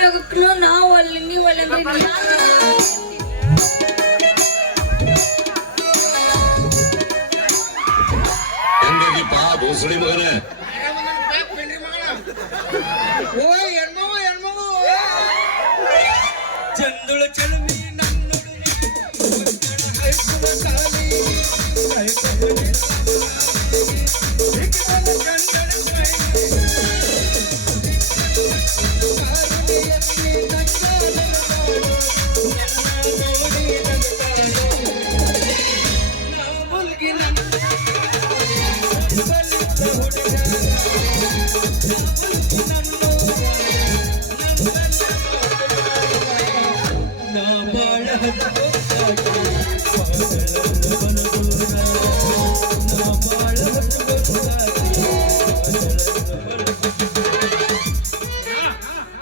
ವೇಗಕ್ಕೂ ನಾವು ಅಲ್ಲಿ ನೀವು ಅಲ್ಲಿ ಅಂದ್ರೆ ಭೋಸಡಿ ಮಗನೇ? ಓ ಹೆಣ್ಮಗು ಹೆಣ್ಮಗು ಚಂದುಳ ಚಲುವಿ ನನ್ನೊಡು ಹೈಸುವ ತಾಲಿ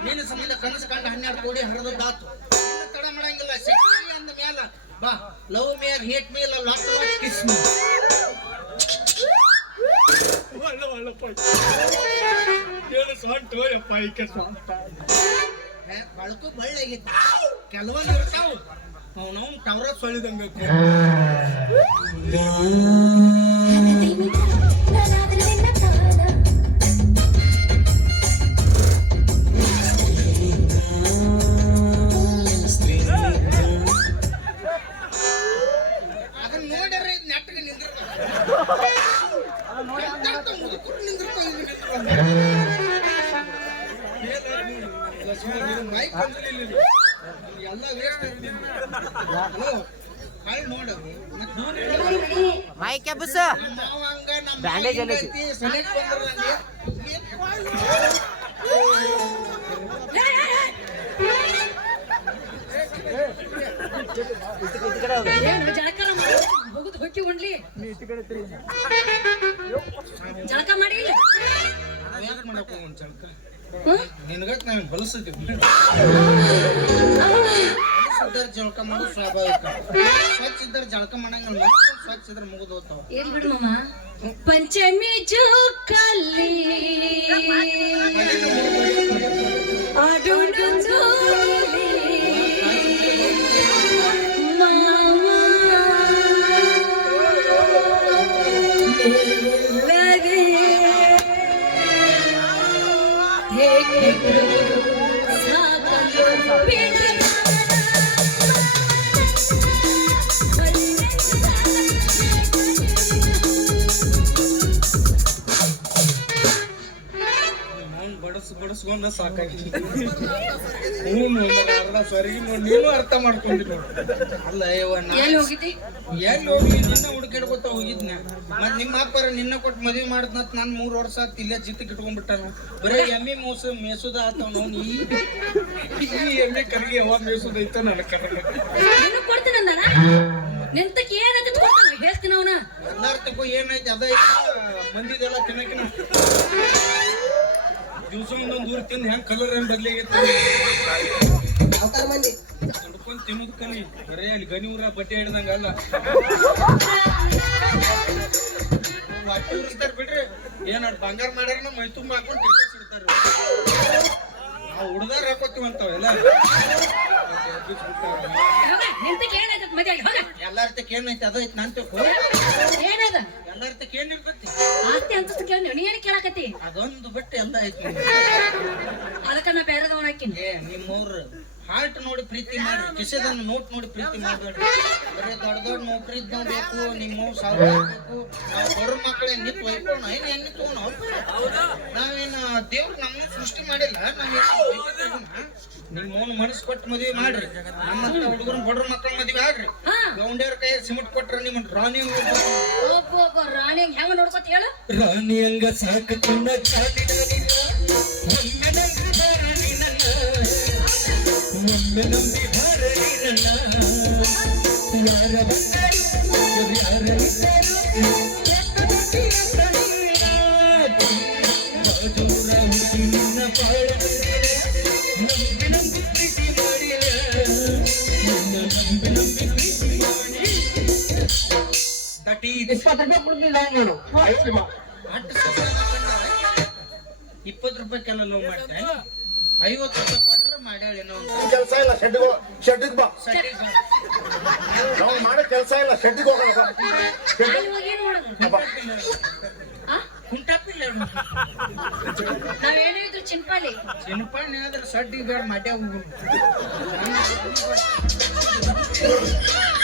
ನಿನ್ನ ಸಂಬಂಧ ಕನಸು ಕಂಡ ಹನ್ನೆರಡು ಕೋಟಿ ಹರಿದಾತು ತಡ ಮಾಡಂಗಿಲ್ಲ. ಸಿಕ್ಕಿ ಅಂದ ಮ್ಯಾಲ ಬಾ ಲವ್ ಮೇರ್ ಹೇಟ್ ಮೇಲ್ ಲಾಟ್ ವಾಚ್ ಕಿಸ್ ಮೀ ಒಳ್ಳೆ ಒಳ್ಳೆ ಪಾಯ್ ಏನು ಯಪ್ಪ ಈಕೆ ಬಳಕು ಬಳ್ಳಾಗಿತ್ತು ಕೆಲವೊಂದು ಇರ್ತಾವು. ಅವನವ್ ಟವರ ಸೊಳಿದಂಗ ಅದನ್ನ ನೋಡ್ರಿ ನೆಟ್ಟಗೆ ನಿಂದಿರ್ತಾವ. ಮೈಕ್ ಬಂದಿಲ್ಲ ನಮ್ಮ Bandage ಮಾವ ಎಲ್ಲ ಜಳಕಾರ ಮಾಡಿ ಉಣ್ಲಿ ಜಳಕ ಮಾಡೋದು ಸ್ವಾಭಾವಿಕ. ಸ್ವಚ್ಛ ಇದ್ದಾರ ಜಳಕ ಮಾಡಂಗಿಲ್ಲ ಸ್ವಚ್ಛ ಇದ್ರ ಮುಗಿದು ಹೋಗ್ತಾವ. ಏನ್ ಬಿಡು ಮಾಮ? ಪಂಚಮಿ ಜೋಕಲ್ಲಿ ಆಡೋಣ ಜೋಲಿ. ಅವ್ನ್ ಬಡಸ್ ಬಡಸ್ಕೊಂಡ ಸಾಕಾಗಿ ಹ್ಞೂ ಅರ್ಧ ಸರಿಗೆ ನೋಡಿ ನೀನು ಅರ್ಥ ಮಾಡ್ಕೊಂಡಿ ನೋಡು ಅಲ್ಲ ಯವ್ವ ನಾ ಎಲ್ಲಿ ಹೋಗಿದ್ದಿ? ಎಲ್ಲಿ ಹೋಗಿ ನಿನ್ನ ಹುಡುಕಿಡ್ಕೊತ ಹೋಗಿದ್ನ? ಮತ್ ನಿಮ್ಮ ಅಪ್ಪರ ನಿನ್ನ ಕೊಟ್ಟು ಮದ್ವಿ ಮಾಡಿದ್ನತ್ ನಾನು ಮೂರು ವರ್ಷ ಆತ್ ಇಲ್ಲೇ ಜಿತ್ತಕ್ಕೆ ಇಟ್ಕೊಂಡ್ಬಿಟ್ಟಾನ ಬರೇ ಎಮ್ಮೆ ಮೋಸ ಮೇಸುದ ಆತವ್ ನಾವು ಈ ಈ ಎಮ್ಮೆ ಕರಿಗೆ ಯಾವಾಗ ಮೇಸುದ ಐತ ನನ್ನ ಕರ್ಗ. ನಿನಗ್ ಕೊಡ್ತೀನಿ ಅಂದಾನ? ನಿಂತಕ್ಕೆ ಏನಂತ ಹೇಳ್ತೀನಿ ಅವನ. ಎಲ್ಲಾರ್ತಕ್ಕೂ ಏನೈತಿ ಅದ ಮಂದಿದೆಲ್ಲ ತಿನ್ನಕಿನ. ದಿವಸ ಒಂದೊಂದು ಊರು ತಿಂದು ಹೆಂಗ್ ಕಲರ್ ಏನ್ ಬದ್ಲಿಗೈತಿ ದುಡ್ಕೊಂಡ್ ತಿನ್ನೋದ್ ಕಲಿ ಬರೇ ಅಲ್ಲಿ ಗನಿ ಊರ ಬಟ್ಟೆ ಹಿಡ್ದಂಗ ಅಲ್ಲ. ಬಿಡ್ರಿ. ಏನಾಡ್ ಬಂಗಾರ ಮಾಡ್ಯಾರ ಮೈ ತುಂಬ ಹಾಕೊಂಡು ಟೇಟಸ್ ಇಡ್ತಾರ ನಾವು ಹುಡ್ದಾರ ಹಾಕೋತೀವಂತಾವೆಲ್ಲ ಹೋಗ ನಿಂತಕ್ಕೆ ಏನಾಯ್ತು ಮದ್ವೆ ಹೋಗ. ಎಲ್ಲಾರ್ತಕ್ ಏನೈತಿ ಅದ ಐತಿ ತಿಳ್ಕೊ. ಏನದ? ಎಲ್ಲಾರ್ತಕ್ ಏನ್ ಇರ್ತೈತಿ ಆಸ್ತಿ ಅಂತಸ್ತು ಕೇಳಿ ನೀ ಏನ್ ಕೇಳಕತ್ತಿ? ಅದೊಂದು ಬಿಟ್ಟು ಎಲ್ಲ ಐತಿ ಅದಕ್ಕ ನಾ ಬೇರೆದವನ ಹಾಕಿನಿ. ಏ ನಿಮ್ಮವ್ರ ಹಾರ್ಟ್ ನೋಡಿ ಪ್ರೀತಿ ಮಾಡಿ ಕಿಸೆದನ್ನ ನೋಟ್ ನೋಡಿ ಪ್ರೀತಿ ಮಾಡಬೇಡ್ರಿ. ಬರೀ ದೊಡ್ಡ ದೊಡ್ಡ ನೌಕರಿ ಇದ್ದ ಬೇಕು ನಿಮ್ಮ ಸಾವಿರ ಬೇಕು ನಾವು ಬಡ ಮಕ್ಕಳೇ ನಿಂತು ಒಯ್ಕೋಣ ಏನು ಹೆಣ್ಣು ತಗೋಣ ನಾವೇನು ದೇವ್ರು ನಮ್ಮನ್ನ ಸೃಷ್ಟಿ ಮಾಡಿಲ್ಲ ನಾವು ನಿಮ್ಮವ್ನ ಮನಸ್ಸು ಕೊಟ್ಟು ಮದುವೆ ಮಾಡ್ರಿ. ನಮ್ಮಂತ ಹುಡುಗರು ಬಡ್ರ ಮಕ್ಕಳ ಮದುವೆ ಆಗ್ರಿ. ಗೌಂಡ್ಯಾರ ಕೈ ಸಿಮೆಂಟ್ ಕೊಟ್ರೆ ನಿಮ್ಮ ರಾಣಿ ರಾಣಿ ಹೆಂಗ ನೋಡ್ಕೊತ ಹೇಳು. ರಾಣಿ ಹಂಗ ಸಾಕು ಚಾಲಿನ ನಿನ್ನ. ಒಮ್ಮೆ ನಂಬಿ ಬಾರಲಿ ನನ್ನ. ಒಮ್ಮೆ ನಂಬಿ ನನ್ನ. ಯಾರ ಬಂದರು ಯಾರ ನಿಂತರು ಇಪ್ಪತ್ತು ರೂಪಾಯಿ ಕೊಡ್ತಿಲ್ಲ ನಾನು ಇಪ್ಪತ್ತು ರೂಪಾಯಿ ಕೆಲ ಲವ್ ಐವತ್ತು ರೂಪಾಯಿ ಕೊಟ್ಟರೆ ಮಾಡ್ಯಾಳ ಏನೋ ಕೆಲಸ ಇಲ್ಲ ಶೆಡ್ಡಿಗೆ ಶೆಡ್ಡಿಗೆ ಬಾ. ನಾವು ಮಾಡೋ ಕೆಲಸ ಇಲ್ಲ ಶೆಡ್ಡಿಗೆ ಹೋಗೋಣ ಬಾ. ಕುಂಟಾಪಿಲ್ಲ ನಾವೇನೇ ಇದ್ರು ಚಿಂಪಾಲಿ ಚಿನ್ನಪಾಣಿ ಆದ್ರೆ ಸಡ್ಡಿ ಬೇಡ ಮಟ್ಯಾಗ ಹೋಗು ಏನಿದು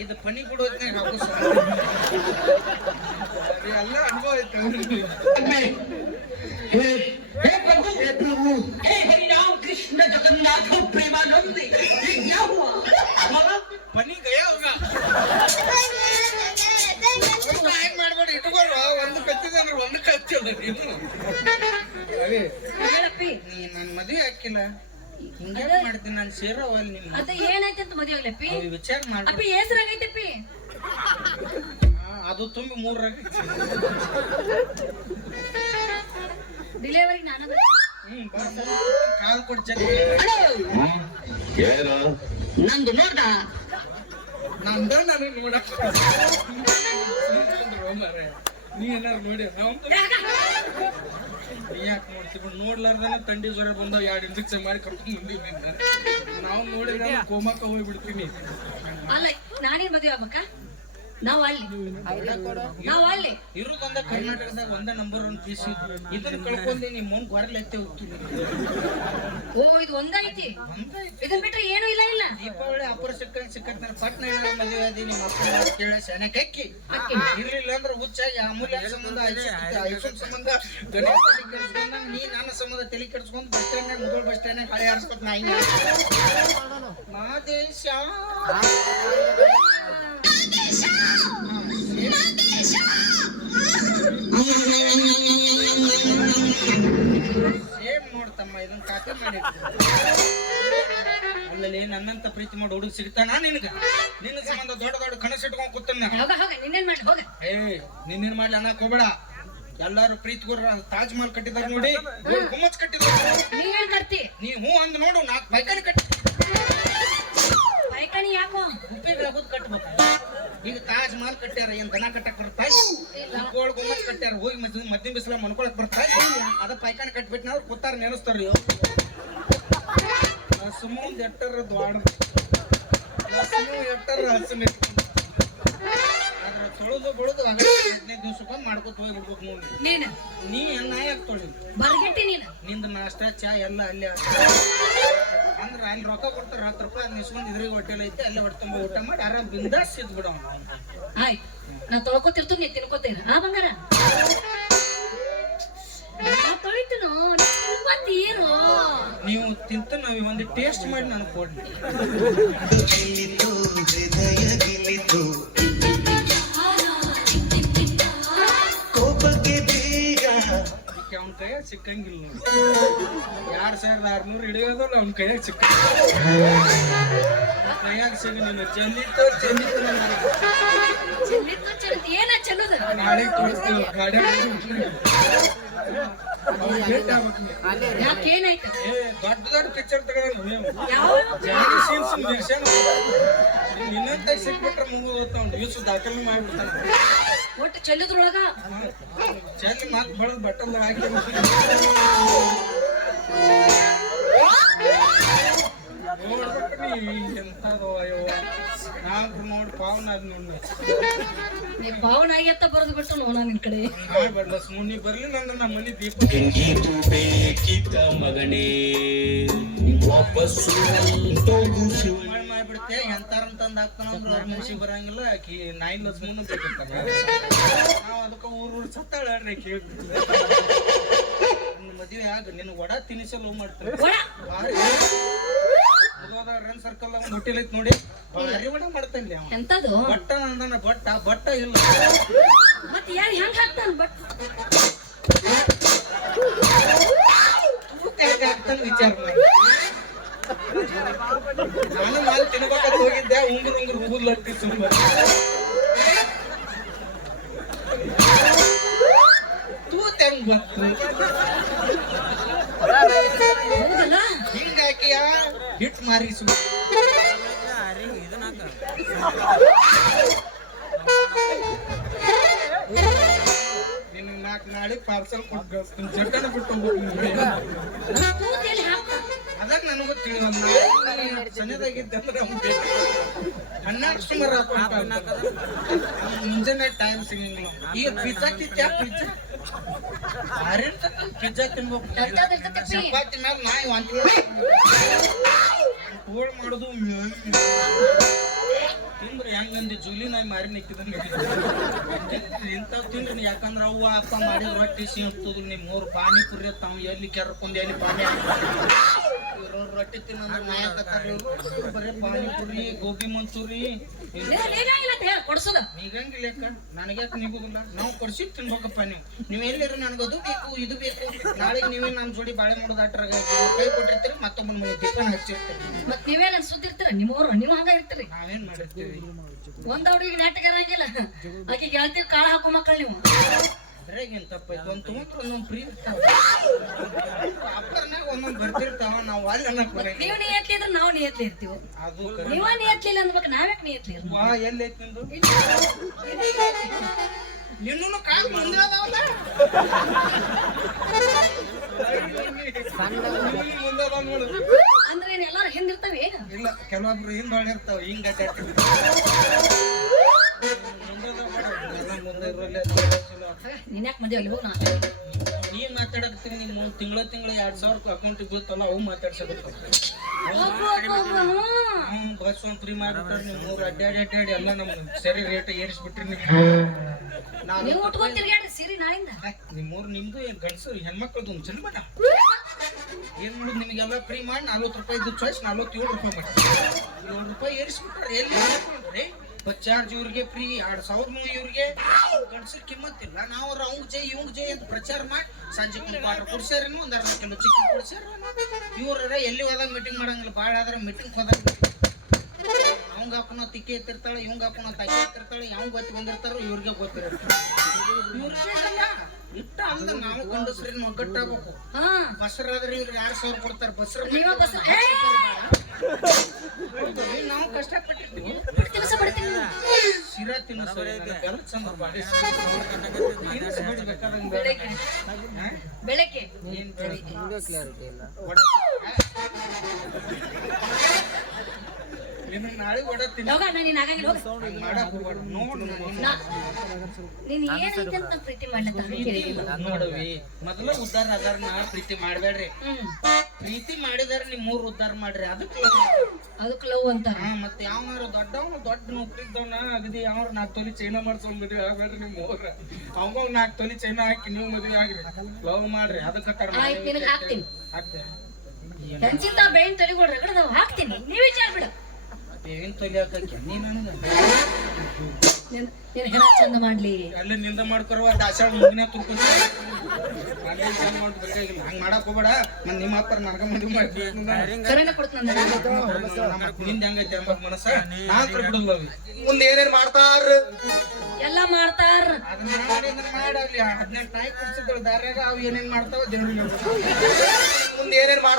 ಇದು ಪನಿ ಬಿಡೋದ್ನಾಗ ಎಲ್ಲ ಅನುಭವ ಆಯ್ತು ಹೇ ಹೇ ಕೃಷ್ಣ ಜಗನ್ನಾಥ ಮಾಡ್ಬೇಡಿ ಒಂದು ಕತ್ತಿದ್ರೆ ಒಂದು ಕತ್ತಿಲ್ಲ ನೀ ನನ್ನ ಮದುವೆ ಹಾಕಿಲ್ಲ. ಹಿಂಗೆ ಮಾಡ್ತೀನಿ ನಾನು ಸೇರೋವಲ್ ನಿಮ್ಮ ಅದ ಏನಾಯ್ತು ಅಂತ ಮದುವೆ ಆಗ್ಲಪ್ಪಿ ಅವ್ ವಿಚಾರ ಮಾಡಿ ಅಪ್ಪಿ ಹೆಸರಾಗೈತಪ್ಪಿ ಅದು ತುಂಬಿ ಮೂರಾಗ ಡಿಲೆವರಿ ನಾನು ಹ್ಮ್ ಬಾ ಕಾಲ್ ಕೊಡ್ ಚೆಕ್ ಏನು ನಂದು ನೋಡ ನಂದ ನಾನು ನೋಡ. ನೀ ಏನಾರು ನೋಡಿ. ನಾವು ನೀ ಯಾಕೆ ನೋಡ್ತೀವಿ ನೋಡ್ಲಾರ್ದನ ತಂಡಿ ಜ್ವರ ಬಂದಾವ ಎರಡು ಇಂಜೆಕ್ಷನ್ ಮಾಡಿ ಕರ್ಕೊಂಡು ನಿನ್ನ. ನಾವು ನೋಡಿದ್ರೆ ಕೋಮಕ್ಕ ಹೋಗ್ಬಿಡ್ತೀನಿ. ಅಲ್ಲ ನಾನೇನ್ ಮದುವೆ ಆಗ್ಬೇಕಾ? ನಾವ್ ಅಲ್ಲಿ. ನಾವ್ ಅಲ್ಲಿ. ಇರೋದೊಂದ ಕರ್ನಾಟಕದಾಗ ಒಂದ ನಂಬರ್ ಒನ್ ಪೀಸ್ ಇದನ್ನ ಕಳ್ಕೊಂಡಿ ನಿಮ್ಮ ಮುಂದ್ ಹೊರಲೆ ಎತ್ತೆ ಹೋಗ್ತೀನಿ ಓ ಇದು ಒಂದೈತಿ ಇದನ್ ಬಿಟ್ರೆ ಏನು ಇಲ್ಲ ಇಲ್ಲ. ದೀಪಾವಳಿ ಅಪರ ಸಿಕ್ಕ ಸಿಕ್ಕತ್ತ ಪಟ್ನ ಮದುವೆ ಅದೀನಿ ನಿಮ್ಮ ಅಪ್ಪ ಕೇಳ ಸೆನೆ ಕಕ್ಕಿ ಇರ್ಲಿಲ್ಲ ಅಂದ್ರೆ ಹುಚ್ಚಾಗಿ ಅಮೂಲ್ಯ ಸಂಬಂಧ ಐಶ್ವರ್ಯ ಸಂಬಂಧ ಗಣೇಶ ನೀ ನನ್ನ ಸಂಬಂಧ ತಲೆ ಕೆಡ್ಸ್ಕೊಂಡ್ ಬಸ್ ಸ್ಟ್ಯಾಂಡ್ ಮೊದಲು ಬಸ್ ಸ್ಟ್ಯಾಂಡ್ ಹಳೆ ಆಡ್ಸ್ಕೊತ ನಾ ಹಿಂಗ. ಮಾದೇಶ ಸೇಮ್ ನೋಡ್ತಮ್ಮ ಇದನ್ನ ಕಾಪಿ ಮಾಡಿ ಅಲ್ಲಲ್ಲಿ ನನ್ನಂತ ಪ್ರೀತಿ ಮಾಡಿ ಹುಡುಗ ಸಿಗ್ತಾನ ನಿನಗ? ನಿನ್ನ ಸಂಬಂಧ ದೊಡ್ಡ ದೊಡ್ಡ ಕನಸು ಇಟ್ಕೊಂಡ್ ಕೂತನ್ನ ಹೋಗ ಹೋಗ ನಿನ್ನೇನ್ ಮಾಡಿ ಹೋಗ. ಏ ನಿನ್ನೇನ್ ಮಾಡ್ಲಿ ಅನ್ನಕ್ ಹೋಗ್ಬೇಡ. ಎಲ್ಲಾರು ಪ್ರೀತಿ ಗುರ ತಾಜ್ ಮಹಲ್ ಕಟ್ಟಿದಾರ ನೋಡಿ. ಗುಮ್ಮಚ್ ಕಟ್ಟಿದಾರ ನೀವೇನ್ ಕಟ್ತಿ? ನೀ ಹೂ ಅಂದ್ ನೋಡು ನಾಕ್ ಬೈಕಣಿ ಕಟ್ಟಿ. ಬೈಕಣಿ ಯಾಕೋ? ಉಪ್ಪಿಗೆ ಕಟ್ಬೇಕು. ಈಗ ತಾಜ್ ಮಹಲ್ ಕಟ್ಟ್ಯಾರ ಏನ್ ದನ ಕಟ್ಟಕ್ ಬರ್ತಾ ಗೋಳ್ ಗುಮ್ಮಚ್ ಕಟ್ಟ್ಯಾರ? ಹೋಗಿ ಮಧ್ಯ ಮಧ್ಯ ಬಿಸಿಲ ಮನ್ಕೊಳಕ್ ಬರ್ತಾ ಅದ ಪೈಕಾನಿ ಕಟ್ಬಿಟ್ಟು ನಾವು ಕೂತಾರ ನೆನಸ್ತಾರ್ರಿ ಸುಮ್ಮನೆ ಎಟ್ಟರ ದ್ವಾಡ. ಎಟ್ಟರ ಹಸನ್ ಅದ್ರ ತೊಳೆದು ಬಳುದು ಹದಿನೈದು ದಿವ್ಸಕ್ಕೊಂದು ಮಾಡ್ಕೊತ ಹೋಗಿ ಬಿಡ್ಬೇಕು ನೋಡಿ. ನೀನ್? ನೀ ನಾಯಕ್ ತೊಳಿ? ಬರ್ಗೆಟ್ಟಿ ನೀನು? ನಿಂದ ನಾಷ್ಟ ಚಾ ಎಲ್ಲ ಅಲ್ಲೇ ಅಂದ್ರೆ ಅಲ್ಲಿ ರೊಕ್ಕ ಕೊಡ್ತಾರೆ ಹತ್ತು ರೂಪಾಯಿ ಅದ್ ನಿಸ್ಕೊಂಡ್ ಇದ್ರಿಗೆ ಹೋಟೆಲ್ ಐತೆ ಅಲ್ಲೇ ಹೊಟ್ಟೆ ತುಂಬ ಊಟ ಮಾಡಿ ಆರಾಮ್ ಬಿಂದಾಸ್ ಇದ್ ಬಿಡ ಆಯ್ತು. ನಾ ತೊಳ್ಕೊತಿರ್ತೀನಿ ನೀ ತಿನ್ಕೋತೀರ? ಆ ಬಂಗಾರ? ನಾ ತೊಳಿತೀನೋ? ತಿನ್ಕೋತೀರೋ ನೀವು ತಿಂತ ನಾವ್ ಒಂದು ಟೇಸ್ಟ್ ಮಾಡಿ ನನಗೆ ಕೊಡ್ಲಿ ಕೈಯಾಗ ಸಿಕ್ಕಂಗಿಲ್ಲ ನೋಡಿ. ಎರಡ್ ಸಾವಿರದ ಆರ್ನೂರು ಹಿಡಿಯೋದು ಅವ್ನ ಕೈಯಾಗ ಸಿಕ್ಕ. ಕೈಯಾಗ ಸಿಗ ನೀನು. ಚೆಲ್ಲಿತ್ತು ಚೆಲ್ಲಿತ್ತು ಏನ ಚೆಲ್ಲುದ ನಾಳೆ ತೋರಿಸ್ತೀವಿ ಗಾಡಿ ಯಾಕೆ ಏನಾಯ್ತು? ಏ ದೊಡ್ಡ ದೊಡ್ಡ ಪಿಕ್ಚರ್ ಇನ್ನೊಂದ್ ಸಿಕ್ಬಿಟ್ರೆ ಮುಗಿದು ಹೋಗ್ತಾವ್ ದಿವ್ಸ ದಾಖಲೆ ಮಾಡ್ಬಿಡ್ತಾನ. ಒಟ್ಟು ಚೆಲ್ಲುದ್ರೊಳಗ ಚೆಲ್ಲಿ ಮಾತು ಬಳದ್ ಬಟ್ಟಲ್ದಾಗ ಹಾಕಿ. ನೋಡ್ಬೇಕು ನೀ ಎಂತದೋ ಅಯ್ಯೋ ನಾಲ್ಕು ನೋಡಿ ಪಾವನ ಅದ್ ನೋಡಿ ನೀ ಪಾವನ ಆಗ್ಯತ್ತ ಬರೋದು ಬಿಟ್ಟು ನೋಡ ನಿನ್ ಕಡೆ. ಮಾಡ್ಬೇಡ ಸುಮ್ಮನೆ ಬರ್ಲಿಲ್ಲ ಅಂದ್ರೆ ನಮ್ಮ ಮನೆ ದೀಪ ನಿಂಗೀತು ಬೇಕಿದ್ದ ಮಗನೇ ಮಾಡಿ ಮಾಡ್ಬಿಡ್ತೆ ಎಂತಾರ ತಂದ್ ಹಾಕ್ತಾನ ಅಂದ್ರೆ ಅವ್ರ ಮನ್ಸಿಗೆ ಬರಂಗಿಲ್ಲ ಆಕಿ ನಾಯಿನ ಲಸ್ಮೂನು ಬೇಕಿರ್ತಾರ ನಾವು ಅದಕ್ಕೆ ಊರು ಊರು ಸತ್ತಾಳ ನಿನ್ನ ಮದುವೆ ಆಗ ನಿನ್ನ ವಡ ತಿನಿಸಲು ಮಾಡ್ತಾರೆ ಹೋಟೆಲ್ ಐತಿ ನೋಡಿ. ಭಾರಿ ವಡ ಮಾಡ್ತಾನೆ ಎಂತದು? ಬಟ್ಟ ಅಂದಾನ ಬಟ್ಟ ಬಟ್ಟ ಇಲ್ಲ. ಮತ್ತೆ ಯಾರು ಹೆಂಗ್ ಹಾಕ್ತಾನ ವಿಚಾರ. ನಾನು ಮಾಲ್ ತಿನ್ಬೇಕಂತ ಹೋಗಿದ್ದೆ ಉಂಗುರ್ ಉಂಗುರ್ ಕೂದ್ಲಟ್ಟಿ ತುಂಬ ತೂತ್ ಹೆಂಗ್ ಬರ್ತ ಹಿಟ್ ಮಾರಿಸು. ನಿನ್ನ ನಾಲ್ಕು ನಾಳೆ ಪಾರ್ಸಲ್ ಕೊಟ್ಟು ಜಗನ ಬಿಟ್ಟು ಹೋಗ್ತೀನಿ ನನಗೂ ತಿಳಿವಲ್ಲ ಸಣ್ಣದಾಗಿದ್ದೆ ಅಂದ್ರೆ ಅವ್ನ್ ಬೇಕು. ಹನ್ನೆರಡು ಸುಮಾರು ಮುಂಜಾನೆ ಟೈಮ್ ಸಿಗಂಗಿಲ್ಲ ಈಗ ಪಿಜ್ಜಾ ಕಿತ್ತ ಪಿಜ್ಜಾ? ಪಿಜ್ಜಾ ತಿನ್ಬೇಕು. ಚಪಾತಿ ಮ್ಯಾಲ ನಾಯಿ ವಾಂತಿ ಹೋಳ್. ಮಾಡುದು ತಿಂದ್ರೆ ಹೆಂಗಂದಿ ಜೂಲಿ ನಾಯಿ ಮಾರಿ ನಿಕ್ಕಿದಂಗ ಇಂಥವ್ ತಿಂದ್ರಿ? ಯಾಕಂದ್ರ ಅವ್ವ ಅಪ್ಪ ಮಾಡಿದ ರೊಟ್ಟಿ ಸಿಂತದ್ರು ನಿಮ್ ಮೂರು ಪಾನಿಪುರಿ ತಾವ್ ಎಲ್ಲಿ ಕೆರ್ಕೊಂಡು ಎಲ್ಲಿ ಪಾನಿ ಇವ್ರು ರೊಟ್ಟಿ ತಿನ್ನಂದ್ರ ನಾಯಕತ್ತಾರ ಇವ್ರು ಬರೇ ಪಾನಿಪುರಿ ಗೋಬಿ ಮಂಚೂರಿ. ಕೊಡ್ಸೋದು. ನೀಗಂಗಿಲ್ಲ ನನಗ್ಯಾಕೆ ನಿಗುದಿಲ್ಲ ನಾವು ಕೊಡ್ಸಿ ತಿನ್ಬೇಕಪ್ಪ ನೀವು. ನೀವು ಎಲ್ಲಿರ ನನಗೆ ಅದು ಬೇಕು ಇದು ಬೇಕು. ನಾಳೆ ನೀವೇ ನಮ್ಮ ಜೋಡಿ ಬಾಳೆ ಮಾಡೋದು ಅಟ್ರಾಗ ಕೈ ಕೊಟ್ಟಿರ್ತೀರಿ ಮತ್ತೊಬ್ಬನ ಮನೆ ದೀಪನ ಹಚ್ಚಿರ್ತೀರಿ. ಮತ್ ನೀವೇನ ಸುದ್ದಿರ್ತೀರ ನಿಮ್ಮವ್ರು ನೀವು ಹಂಗ ಇರ್ತೀರಿ. ನಾವೇನ್ ಮಾಡಿರ್ತೀವಿ ಒಂದ್ ಅವ್ರಿಗೆ ನಾಟಕ ಇರಂಗಿಲ್ಲ. ಆಕೆ ಗೆಳತಿ ಕಾಳ ಹಾಕೋ ಮಕ್ಕಳು ನೀವು. ಅದ್ರಾಗೇನ್ ತಪ್ಪ ಒಂದ್ ತೊಗೊಂಡ್ರೆ ಒಂದೊಂದ್ ಫ್ರೀ ಇರ್ತಾವ ಆಫರ್ನಾಗ ಒಂದೊಂದ್ ಬರ್ತಿರ್ತಾವ ನಾವು ಅಲ್ಲಿ ಅನ್ನಕ್ ಬರಂಗಿಲ್ಲ. ನೀವು ನಿಯತ್ಲಿ ಇದ್ರೆ ನಾವು ನಿಯತ್ಲಿ ಇರ್ತೀವಿ. ಅದು ಕರೆ. ನೀವ ನಿಯತ್ಲಿಲ್ಲ ಅನ್ಬೇಕು ನಾವ್ಯಾಕ್ ನಿಯತ್ಲಿ ಇರ್ತೀವಿ ವಾ ಎಲ್ಲಿ ಐತ್ ನಿಂದು? ನಿನ್ನೂ ಕಾಲ್ ಮುಂದೆ ಅದಾವಲ್ಲ ನಿನ್ನೂ ಮುಂದೆ ಅದಾವ ನೋಡು. ಅಂದ್ರೆ ಏನ್ ಎಲ್ಲಾರು ಹಿಂದಿರ್ತವೆ ಏನು ಇಲ್ಲ ಕೆಲವೊಬ್ರು ಹಿಂದ್ ಹೊಳಿರ್ತಾವ ಹಿಂಗ ಅಡ್ಡಾಡ್ತಿರ್ತಾವ. ಮುಂದೆ ಅದಾವ ಬೇಡ, ಎಲ್ಲ ಮುಂದೆ ಇರೋಲ್ಲೇ ಚಲೋ. ನೀನ್ ಯಾಕೆ ಮದುವೆ ಅಲ್ಲಿ ಹೋಗ್ ನಾ ನೀ ಮಾತಾಡಕತ್ತೀನಿ ನಿಮ್ ಮುಂದ್ ತಿಂಗಳ ತಿಂಗಳ ಎರಡ್ ಸಾವಿರ ಅಕೌಂಟ್ ಬೀಳ್ತಲ್ಲ ಅವು. ಹ್ಮ್ ಬಸ್ ಒಂದ್ ಫ್ರೀ ಮಾಡ್ಬಿಟ್ಟಾರ ನೀವು ಮೂರು ಅಡ್ಡಾಡಿ ಅಡ್ಡಾಡಿ ಎಲ್ಲ ನಮ್ ಸರಿ ರೇಟ್ ಏರಿಸ್ಬಿಟ್ರಿ ನೀವು. ನೀವು ಉಟ್ಕೊಂಡ್ ತಿರ್ಗಾಡ್ರಿ ಸೀರಿ ನಾಳಿಂದ. ನಿಮ್ಮೂರು ನಿಮ್ದು ಏನ್ ಗಂಡಸರು ಹೆಣ್ಮಕ್ಳದ್ದು ಒಂದು ಚಲೋ ಏನ್ ಮಾಡುದು ನಿಮಗೆಲ್ಲ ಫ್ರೀ ಮಾಡಿ ನಲ್ವತ್ತು ರೂಪಾಯಿ ಇದ್ದು ಚಾಯ್ಸ್ ನಲ್ವತ್ತೇಳು ರೂಪಾಯಿ ಮಾಡಿ ಏಳು ರೂಪಾಯಿ ಏರಿಸ್ಬಿಟ್ರೆ ಎಲ್ಲಿ? ಚಾರ್ಜ್ ಇವ್ರಿಗೆ ಫ್ರೀ ಎರಡ್ ಸಾವಿರ ಇವ್ರಿಗೆ ಗಂಡಸರ್ ಕಿಮ್ಮತ್ತಿಲ್ಲ ನಾವು ಅವಂಗ್ ಜೈ ಇವಂಗ್ ಜೈ ಅಂತ ಪ್ರಚಾರ ಮಾಡಿ ಸಂಜೆ ಒಂದು ಕ್ವಾರ್ಟರ್ ಕೊಡ್ಸ್ಯಾರೇನು ಒಂದ್ ಅರ್ಧ ಕಿಲೋ ಚಿಕನ್ ಕೊಡ್ಸ್ಯಾರ ಇವ್ರ ಎಲ್ಲಿ ಹೋದಾಗ ಮೀಟಿಂಗ್ ಮಾಡಂಗಿಲ್ಲ. ಭಾಳ ಆದ್ರೆ ಮೀಟಿಂಗ್ ಹೋದಾಗ ಅವಂಗ ಹಾಕೋಣ ತಿಕ್ಕಿ ಎತ್ತಿರ್ತಾಳೆ ಇವಂಗ ಹಾಕೋಣ ತಕ್ಕಿ ಎತ್ತಿರ್ತಾಳೆ ಯಾವ ಗೊತ್ತಿ ಬಂದಿರ್ತಾರೋ ಇವ್ರಿಗೆ ಗೊತ್ತಿರುತ್ತೆ. ಅಲ್ಲ ಇಟ್ಟ ಅಲ್ದ ನಾವು ಗಂಡಸ್ರಿ ಒಗ್ಗಟ್ಟಾಗಬೇಕು. ಬಸ್ರಾದ್ರೆ ಇವ್ರಿಗೆ ಎರಡ್ ಸಾವಿರ ಕೊಡ್ತಾರೆ. ಬಸ್ರ ನೀವ ಕಷ್ಟಪಟ್ಟಿರ್ತೀವಿ ಶಿರಾ ಬೇಡ. ಬೆಳಗ್ಗೆ? ಬೆಳಗ್ಗೆ ಏನ್ ಬೇಡ? ವಡ ಏನು ನಾಳೆ ವಡ ಹೋಗ ನಾನು ನೀನ್ ಆಗಾಗಿಲ್ಲ ಹೋಗ. ಮಾಡಕ್ ಹೋಗ್ಬೇಡ ನೋಡು ನಾನು. ನಾ ಏನೈತೆ ಅಂತ ಪ್ರೀತಿ ಮಾಡ್ಲತ್ತ ನೋಡವಿ. ಮೊದಲ ಉದ್ದಾರ ಪ್ರೀತಿ ಮಾಡ್ಬೇಡ್ರಿ. ಪ್ರೀತಿ ಮಾಡಿದಾರ ನಿಮ್ ಮೂರು ಉದ್ದಾರ ಮಾಡ್ರಿ. ಅದಕ್ಕೆ ಅದಕ್ಕೆ ಲವ್ ಅಂತಾರ. ಹಾ ಮತ್ತೆ ಯಾವ್ರು ದೊಡ್ಡವನು ದೊಡ್ಡ ನೌಕರಿ ಇದ್ದವನ ಅಗದಿ ಯಾವ ನಾಲ್ಕು ತೊಲಿ ಚೈನ ಮಾಡ್ಸೋನ್ ಮದ್ವೆ ಆಗ್ಬೇಡ್ರಿ ನಿಮ್ ಮೂರ ಅವಾಗ ನಾಲ್ಕು ತೊಲಿ ಚೈನ ಹಾಕಿ ನೀವು ಮದ್ವೆ ಆಗ್ರಿ. ಲವ್ ಮಾಡ್ರಿ ಅದಕ್ಕೆ ನಿನಗೆ ಹಾಕ್ತೀನಿ. ಹಾಕ್ತೆ ಹೆಂಚಿಂತ ಬೇವಿನ ತೊಲಿಗಳು ರಗಡದವ್ ಹಾಕ್ತೀನಿ. ನೀವ್ ವಿಚಾರ ಬಿಡು ಏನ್ ತೊಲಿ ಹಾಕಕ್ಕೆ? ನೀ ನನಗ? ನಿನ್ ನಿನ್ ಹೆಣ ಚಂದ ಮಾಡ್ಲಿ? ಅಲ್ಲೇ ನಿಂದ ಮಾಡ್ಕೊರುವ ದಾಸಾಳ ಮುಗಿನ ತುರ್ಕೊಂಡು ಅಲ್ಲೇ ಚಂದ ಮಾಡಿ ಬೇಕಾಗಿಲ್ಲ. ಹಂಗ್ ಮಾಡಕ್ ಹೋಗ್ಬೇಡ. ಮತ್ ನಿಮ್ಮ ಅಪ್ಪರ ನನಗ ಮದ್ವೆ ಮಾಡಿ ಕರೆನ ಕೊಡ್ತ ನಂದ ನಿಂದ ಹೆಂಗೈತೆ ಅಂಬಕ್ ಮನಸ್ಸ? ನಾ ಬಿಡಲ್ಲ ಮುಂದೆ ಏನೇನ್ ಮಾಡ್ತಾರ? ಎಲ್ಲ ಮಾಡ್ತಾರ. ಅದನ್ನ ಮಾಡಿ ಇದನ್ನ ಮಾಡಾಗ್ಲಿ. ಹದಿನೆಂಟು ನಾಯಿ ಕುಡ್ಸಿದ್ರು ದಾರ್ಯಾಗ ಅವು ಏನೇನ್ ಮಾಡ್ತಾವ ದೇವ್ರಿಗೆ ಮುಂದೆ ಏನೇನ್ ಮಾಡ್ತಾರ